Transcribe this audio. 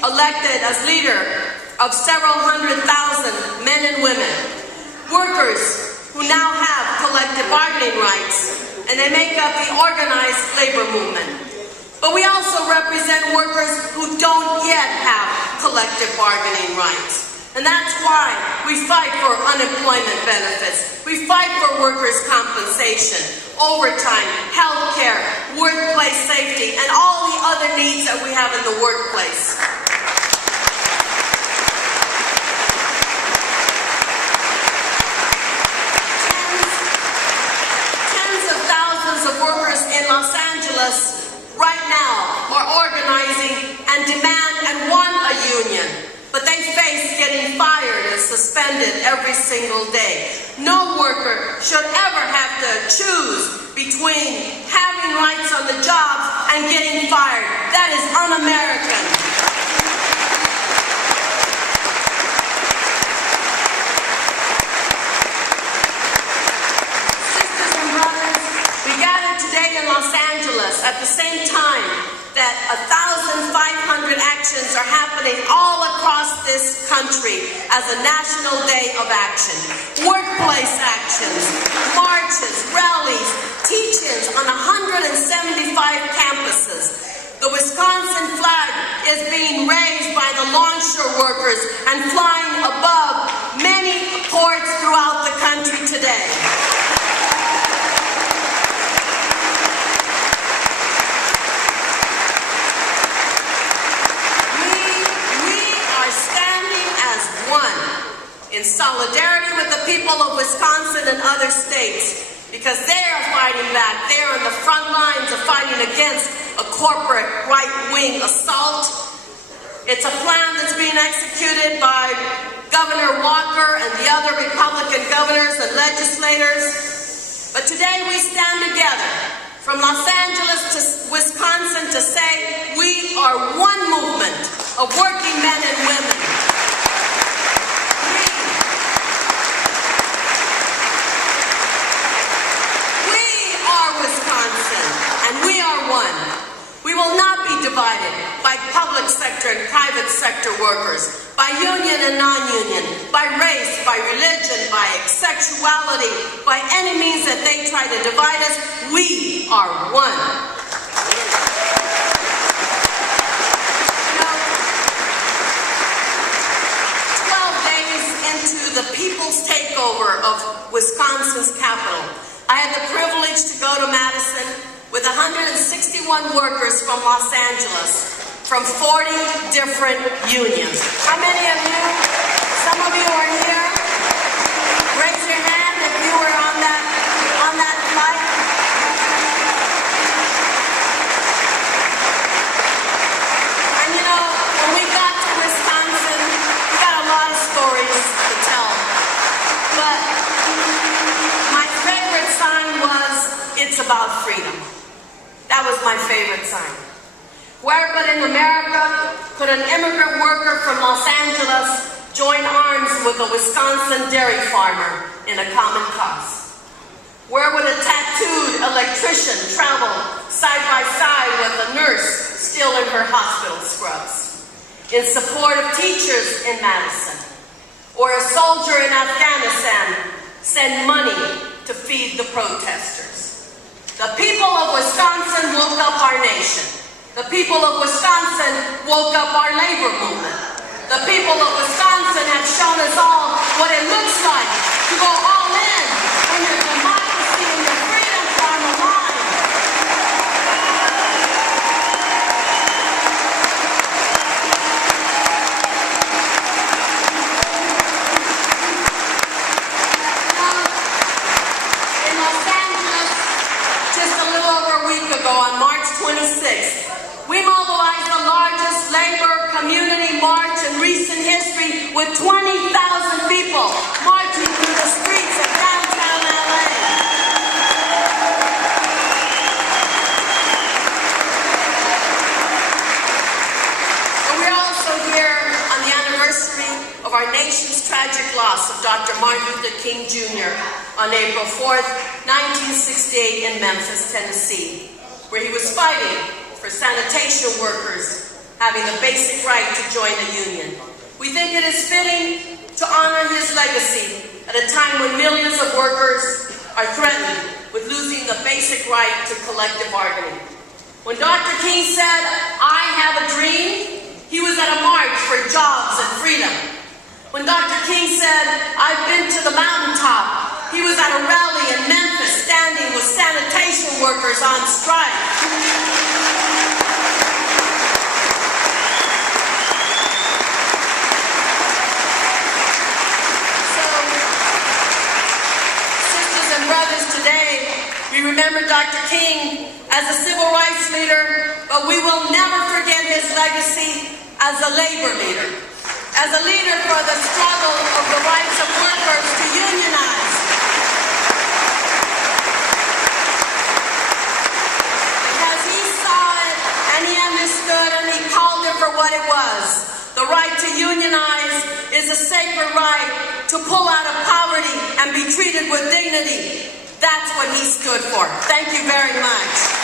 elected as leader of several 100,000 men and women, workers who now have collective bargaining rights, and they make up the organized labor movement. But we also represent workers who don't yet have collective bargaining rights. And that's why we fight for unemployment benefits. We fight for workers' compensation, overtime, health care, workplace safety, and all the other needs that we have in the workplace. Tens of thousands of workers in Los Angeles right now are organizing and demand and want a union. But they face getting fired and suspended every single day. No worker should ever have to choose between having rights on the job and getting fired. That is un-American. Sisters and brothers, we gathered today in Los Angeles at the same time that 1,500 actions are happening all across this country as a National Day of Action. Workplace actions, marches, rallies, teach-ins on 175 campuses. The Wisconsin flag is being raised by the longshore workers and flying above many ports throughout the country today. In solidarity with the people of Wisconsin and other states, because they are fighting back. They are on the front lines of fighting against a corporate right-wing assault. It's a plan that's being executed by Governor Walker and the other Republican governors and legislators. But today we stand together from Los Angeles to Wisconsin to say we are one movement of working men and women. We will not be divided by public sector and private sector workers, by union and non-union, by race, by religion, by sexuality, by any means that they try to divide us. We are one. 12 days into the people's takeover of Wisconsin's capital, I had the privilege to go to Madison with 161 workers from Los Angeles, from 40 different unions. How many of you? Some of you are here. Raise your hand if you were on that flight. And you know, when we got to Wisconsin, we got a lot of stories to tell. But my favorite sign was, "It's about freedom." That was my favorite sign. Where but in America could an immigrant worker from Los Angeles join arms with a Wisconsin dairy farmer in a common cause? Where would a tattooed electrician travel side by side with a nurse still in her hospital scrubs? In support of teachers in Madison? Or a soldier in Afghanistan send money to feed the protesters? The people of Wisconsin woke up our nation. The people of Wisconsin woke up our labor movement. The people of Wisconsin have shown us all what it looks like to go all in when your democracy and your freedoms are on the line. In Los Angeles, just a little over a week ago, on March 26th, we mobilized the largest labor community march in recent history with 20,000 people marching through the streets of downtown LA. And we're also here on the anniversary of our nation's tragic loss of Dr. Martin Luther King Jr. on April 4th, 1968 in Memphis, Tennessee, where he was fighting for sanitation workers having the basic right to join a union. We think it is fitting to honor his legacy at a time when millions of workers are threatened with losing the basic right to collective bargaining. When Dr. King said, "I have a dream," he was at a march for jobs and freedom. When Dr. King said, "I've been to the mountaintop," he was at a rally in Memphis standing with sanitation workers on strike. So, sisters and brothers, today we remember Dr. King as a civil rights leader, but we will never forget his legacy as a labor leader. As a leader for the struggle of the rights of workers to unionize. Because he saw it and he understood and he called it for what it was. The right to unionize is a sacred right to pull out of poverty and be treated with dignity. That's what he stood for. Thank you very much.